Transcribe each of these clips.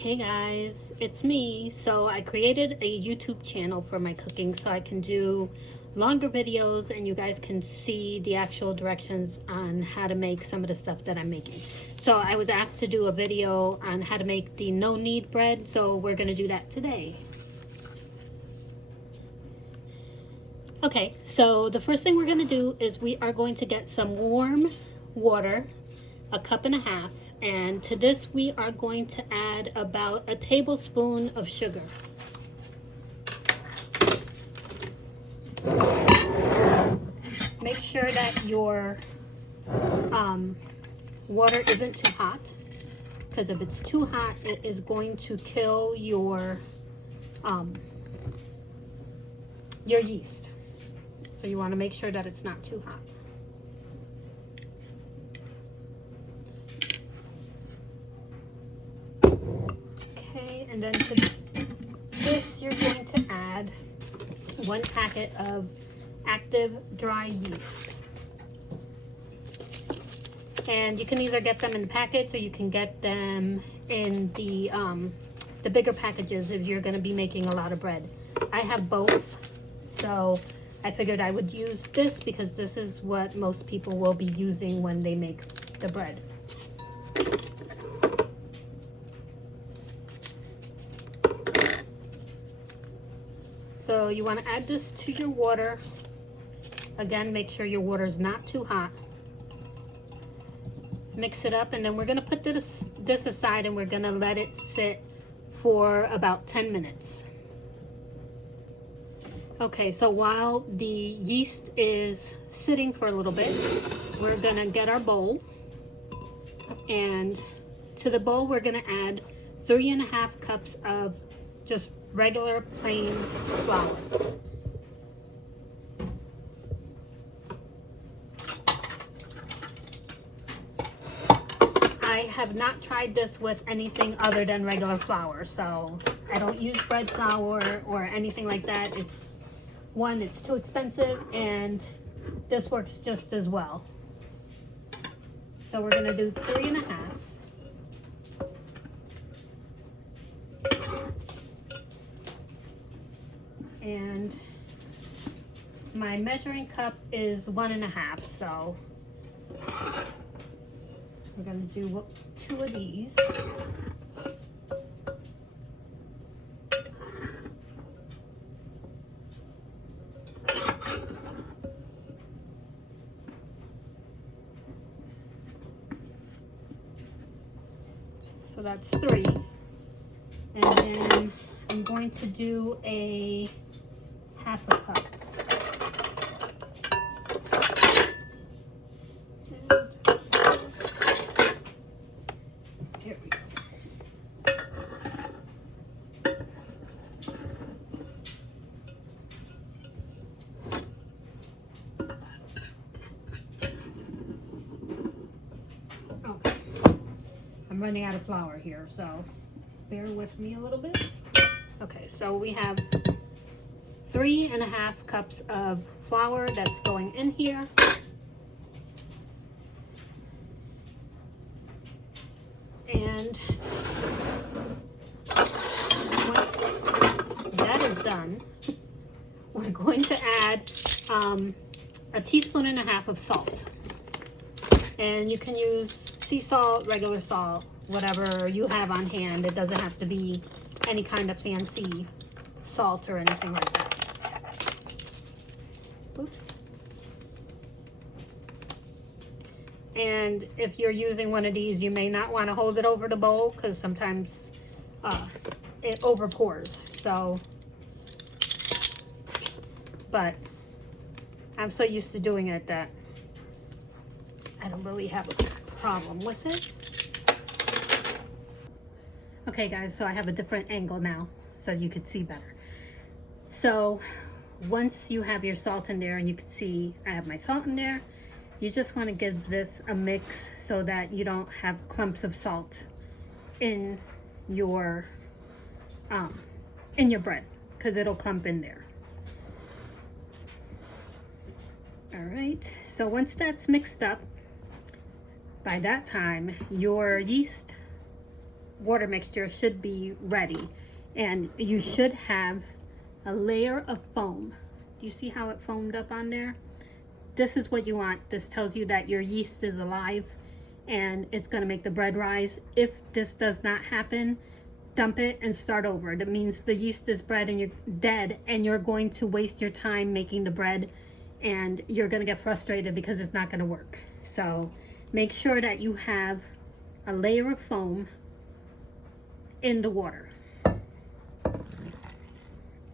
Hey guys, it's me. So I created a YouTube channel for my cooking so I can do longer videos and you guys can see the actual directions on how to make some of the stuff that I'm making. So I was asked to do a video on how to make the no knead bread, so we're going to do that today. Okay, so the first thing we're going to do is we are going to get some warm water, a cup and a half, and to this we are going to add about a tablespoon of sugar. Make sure that your water isn't too hot, because if it's too hot it is going to kill your yeast. So you want to make sure that it's not too hot. Okay, and then to this you're going to add 1 packet of active dry yeast. And you can either get them in the packets or you can get them in the bigger packages if you're going to be making a lot of bread. I have both, so I figured I would use this because this is what most people will be using when they make the bread. So you want to add this to your water. Again, make sure your water is not too hot. Mix it up, and then we're going to put this aside and we're going to let it sit for about 10 minutes. Okay, so while the yeast is sitting for a little bit, we're going to get our bowl. And to the bowl, we're going to add 3.5 cups of just regular plain flour. I have not tried this with anything other than regular flour, so I don't use bread flour or anything like that. It's too expensive, and this works just as well. So we're going to do 3.5. And my measuring cup is 1.5, so we're going to do 2 of these. So that's 3. And then I'm going to do a 1/2 cup. Here we go. Okay. I'm running out of flour here, so bear with me a little bit. Okay, so we have 3.5 cups of flour that's going in here. And once that is done, we're going to add 1.5 teaspoons of salt. And you can use sea salt, regular salt, whatever you have on hand. It doesn't have to be any kind of fancy salt or anything like that. Oops. And if you're using one of these, you may not want to hold it over the bowl because sometimes it over pours. So, but I'm so used to doing it that I don't really have a problem with it. Okay guys, so I have a different angle now so you could see better. So once you have your salt in there, and you can see I have my salt in there, you just want to give this a mix so that you don't have clumps of salt in your bread, because it'll clump in there. All right, so once that's mixed up, by that time your yeast water mixture should be ready, and you should have a layer of foam. Do you see how it foamed up on there? This is what you want. This tells you that your yeast is alive and it's going to make the bread rise. If this does not happen, dump it and start over. That means the yeast is dead and you're going to waste your time making the bread, and you're going to get frustrated because it's not going to work. So make sure that you have a layer of foam in the water.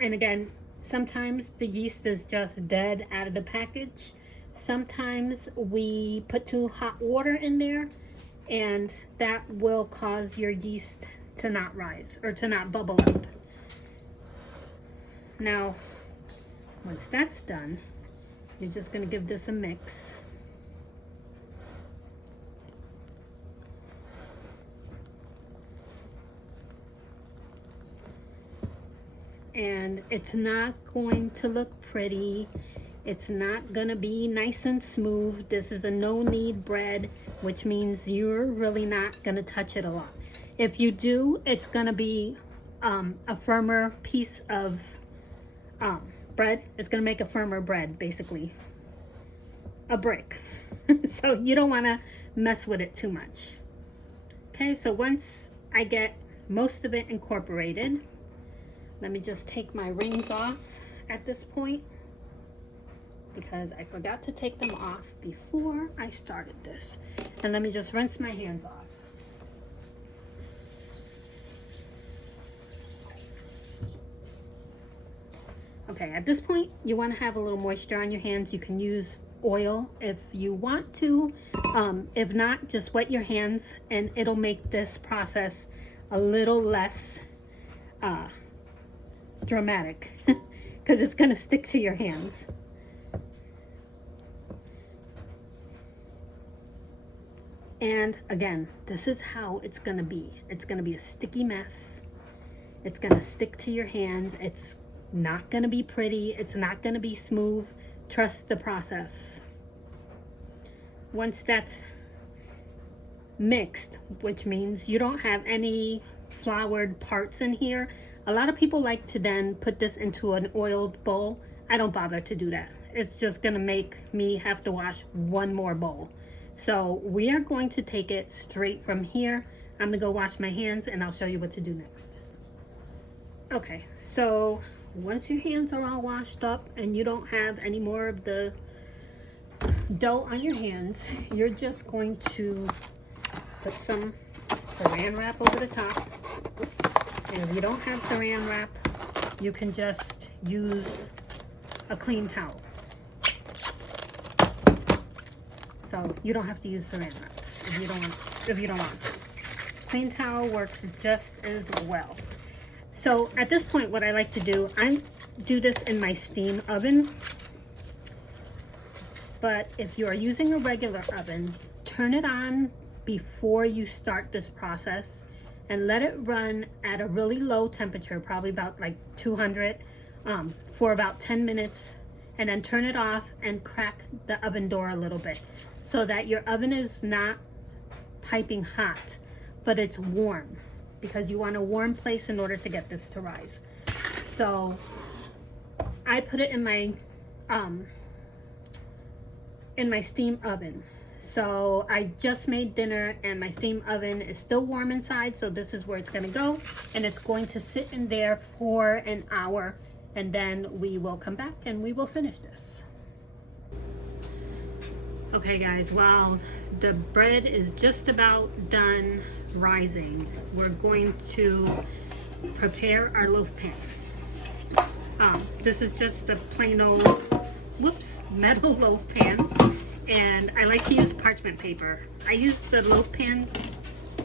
And again, sometimes the yeast is just dead out of the package. Sometimes we put too hot water in there, and that will cause your yeast to not rise or to not bubble up. Now, once that's done, you're just going to give this a mix. And it's not going to look pretty. It's not gonna be nice and smooth. This is a no knead bread, which means you're really not gonna touch it a lot. If you do, it's gonna be a firmer piece of bread. It's gonna make a firmer bread, basically. A brick. So you don't wanna mess with it too much. Okay, so once I get most of it incorporated, let me just take my rings off at this point, because I forgot to take them off before I started this. And let me just rinse my hands off. Okay, at this point, you want to have a little moisture on your hands. You can use oil if you want to. If not, just wet your hands and it'll make this process a little less dramatic because it's going to stick to your hands. And again, this is how it's going to be. It's going to be a sticky mess. It's going to stick to your hands. It's not going to be pretty. It's not going to be smooth. Trust the process. Once that's mixed, which means you don't have any floured parts in here, a lot of people like to then put this into an oiled bowl. I don't bother to do that. It's just going to make me have to wash one more bowl. So we are going to take it straight from here. I'm going to go wash my hands and I'll show you what to do next. Okay, so once your hands are all washed up and you don't have any more of the dough on your hands, you're just going to put some saran wrap over the top. And if you don't have saran wrap, you can just use a clean towel. So you don't have to use saran wrap if you don't want to. Clean towel works just as well. So at this point, what I like to do, I do this in my steam oven. But if you are using a regular oven, turn it on before you start this process and let it run at a really low temperature, probably about like 200, for about 10 minutes, and then turn it off and crack the oven door a little bit so that your oven is not piping hot, but it's warm, because you want a warm place in order to get this to rise. So I put it in my steam oven. So I just made dinner and my steam oven is still warm inside, so this is where it's going to go, and it's going to sit in there for an hour, and then we will come back and we will finish this. Okay guys, while the bread is just about done rising, we're going to prepare our loaf pan. This is just a plain old metal loaf pan, and I like to use parchment paper. I use the loaf pan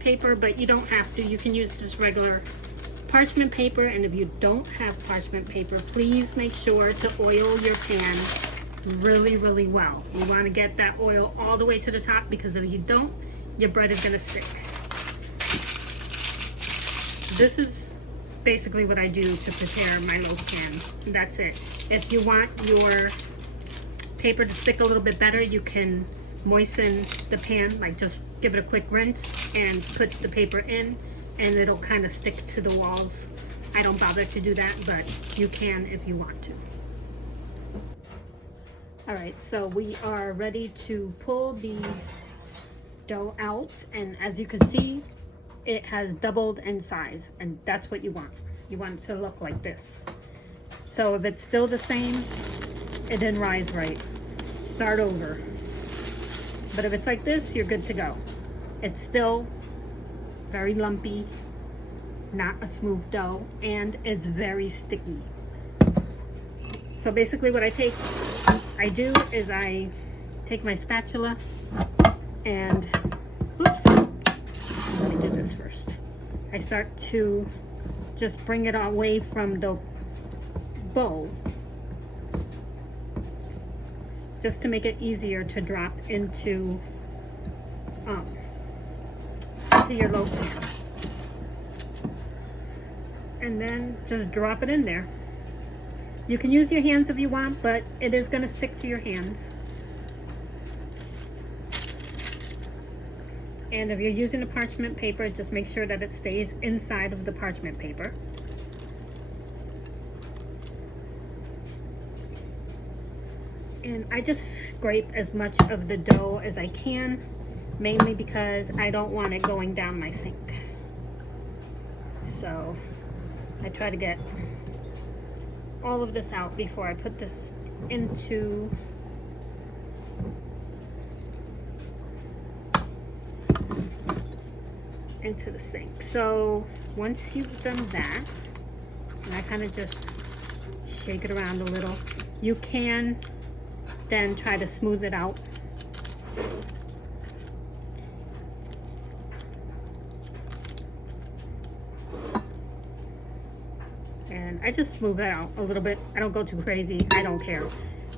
paper, but you don't have to. You can use just regular parchment paper, and if you don't have parchment paper, please make sure to oil your pan really well. You want to get that oil all the way to the top, because if you don't, your bread is going to stick. This is basically what I do to prepare my loaf pan. That's it. If you want your paper to stick a little bit better, you can moisten the pan, like just give it a quick rinse and put the paper in. and it'll kind of stick to the walls. I don't bother to do that, but you can if you want to. All right, so we are ready to pull the dough out, and as you can see, it has doubled in size, and that's what you want. You want it to look like this. So if it's still the same, it didn't rise right. Start over. But if it's like this, you're good to go. It's still very lumpy, not a smooth dough, and it's very sticky. So basically what I do is I take my spatula and, oops, let me do this first. I start to just bring it away from the bowl, just to make it easier to drop into your loaf. And then just drop it in there. You can use your hands if you want, but it is going to stick to your hands. And if you're using a parchment paper, just make sure that it stays inside of the parchment paper. And I just scrape as much of the dough as I can, mainly because I don't want it going down my sink. So I try to get all of this out before I put this into the sink. So once you've done that, and I kind of just shake it around a little, you can then try to smooth it out. And I just smooth it out a little bit. I don't go too crazy. I don't care.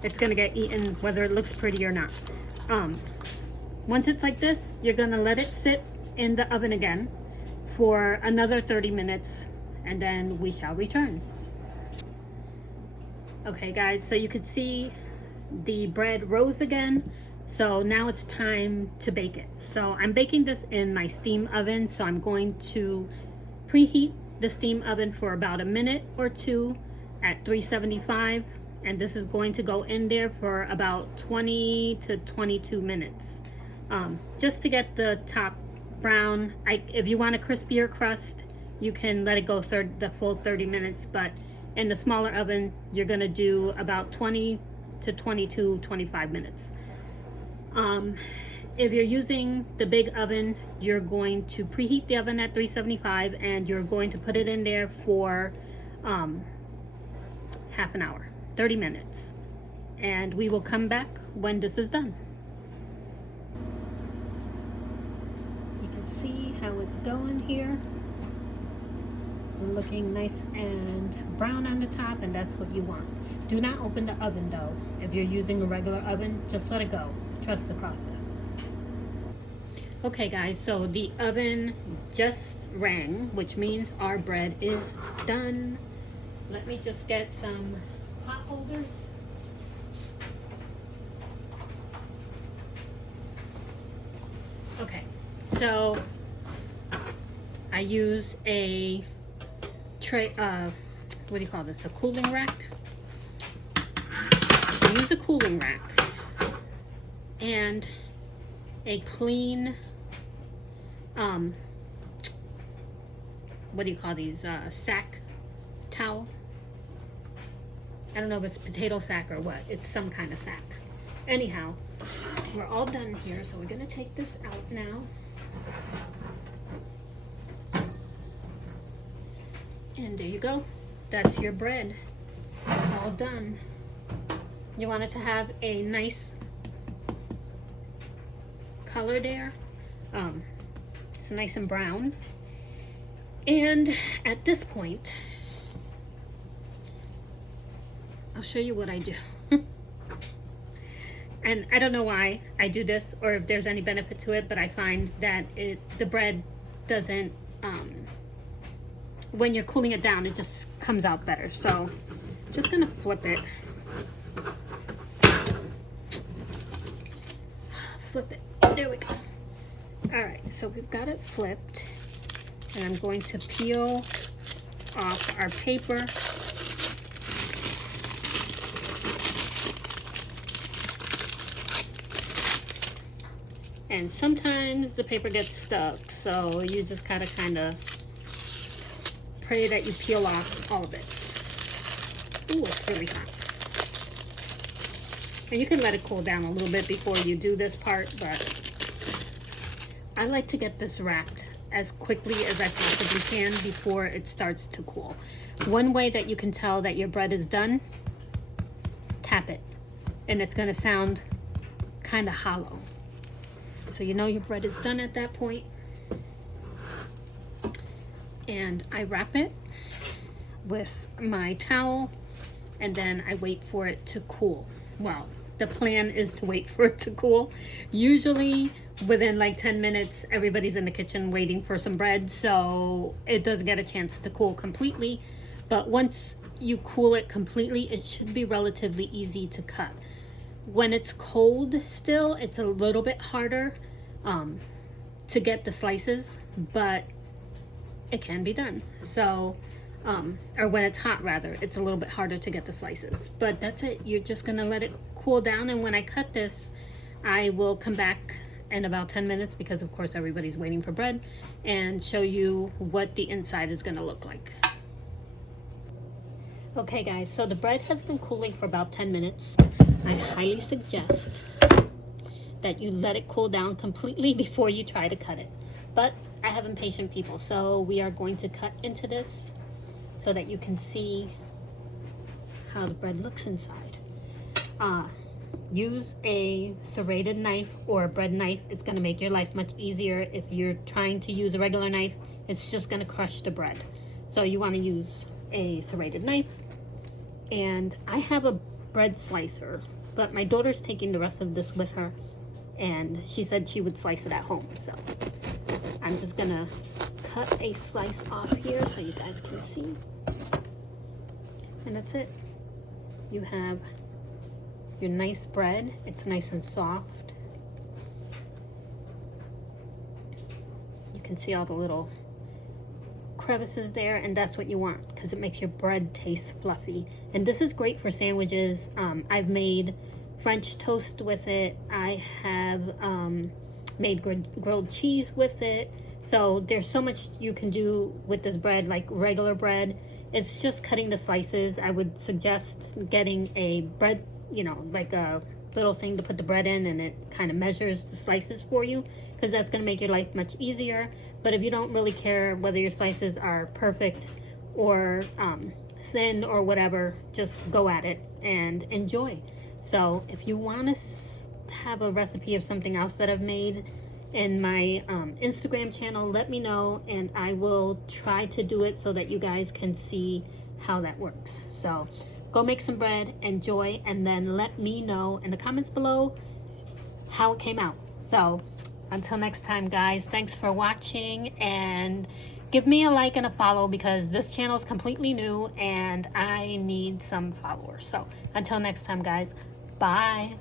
It's gonna get eaten whether it looks pretty or not. Once it's like this, you're gonna let it sit in the oven again for another 30 minutes, and then we shall return. Okay guys, so you could see the bread rose again, so now it's time to bake it. So I'm baking this in my steam oven, so I'm going to preheat the steam oven for about a minute or two at 375, and this is going to go in there for about 20 to 22 minutes, just to get the top brown. If you want a crispier crust, you can let it go the full 30 minutes, but in the smaller oven, you're gonna do about 20 to 22, 25 minutes. If you're using the big oven, you're going to preheat the oven at 375, and you're going to put it in there for half an hour, 30 minutes. And we will come back when this is done. You can see how it's going here. It's looking nice and brown on the top, and that's what you want. Do not open the oven though. If you're using a regular oven, just let it go. Trust the process. Okay guys, so the oven just rang, which means our bread is done. Let me just get some pot holders. Okay, so I use a tray, what do you call this? A cooling rack. I use a cooling rack and a clean, what do you call these? Sack towel. I don't know if it's potato sack or what. It's some kind of sack. Anyhow, we're all done here, so we're gonna take this out now. And there you go. That's your bread. All done. You want it to have a nice color there. It's nice and brown. And at this point, I'll show you what I do. And I don't know why I do this or if there's any benefit to it, but I find that the bread doesn't, when you're cooling it down, it just comes out better. So just gonna flip it. Flip it. There we go. All right, so we've got it flipped, And I'm going to peel off our paper. And sometimes the paper gets stuck, so you just gotta kind of pray that you peel off all of it. Ooh, it's really hot. And you can let it cool down a little bit before you do this part, but I like to get this wrapped as quickly as I possibly can before it starts to cool. One way that you can tell that your bread is done, tap it, and it's gonna sound kind of hollow. So you know your bread is done at that point. And I wrap it with my towel, and then I wait for it to cool. Well, the plan is to wait for it to cool. Usually within like 10 minutes, everybody's in the kitchen waiting for some bread, so it does get a chance to cool completely. But once you cool it completely, it should be relatively easy to cut. When it's cold still, it's a little bit harder to get the slices, but it can be done. So, or when it's hot rather, it's a little bit harder to get the slices. But that's it. You're just gonna let it cool down, and when I cut this, I will come back in about 10 minutes, because of course everybody's waiting for bread, and show you what the inside is gonna look like. Okay guys, so the bread has been cooling for about 10 minutes. I highly suggest that you let it cool down completely before you try to cut it. But I have impatient people, so we are going to cut into this so that you can see how the bread looks inside. Use a serrated knife or a bread knife. It's going to make your life much easier. If you're trying to use a regular knife, it's just going to crush the bread. So you want to use a serrated knife. And I have a bread slicer, but my daughter's taking the rest of this with her, and she said she would slice it at home. So I'm just gonna cut a slice off here so you guys can see. And that's it. You have your nice bread. It's nice and soft. You can see all the little crevices there, and that's what you want, because it makes your bread taste fluffy. And this is great for sandwiches. I've made French toast with it. I have made grilled cheese with it. So there's so much you can do with this bread, like regular bread. It's just cutting the slices. I would suggest getting a bread, you know, like a little thing to put the bread in, and it kind of measures the slices for you, because that's going to make your life much easier. But if you don't really care whether your slices are perfect or thin or whatever, just go at it and enjoy. So if you want to have a recipe of something else that I've made in my Instagram channel, let me know, and I will try to do it so that you guys can see how that works. So go make some bread, enjoy, and then let me know in the comments below how it came out. So until next time guys, thanks for watching, and give me a like and a follow, because this channel is completely new and I need some followers. So until next time guys, bye.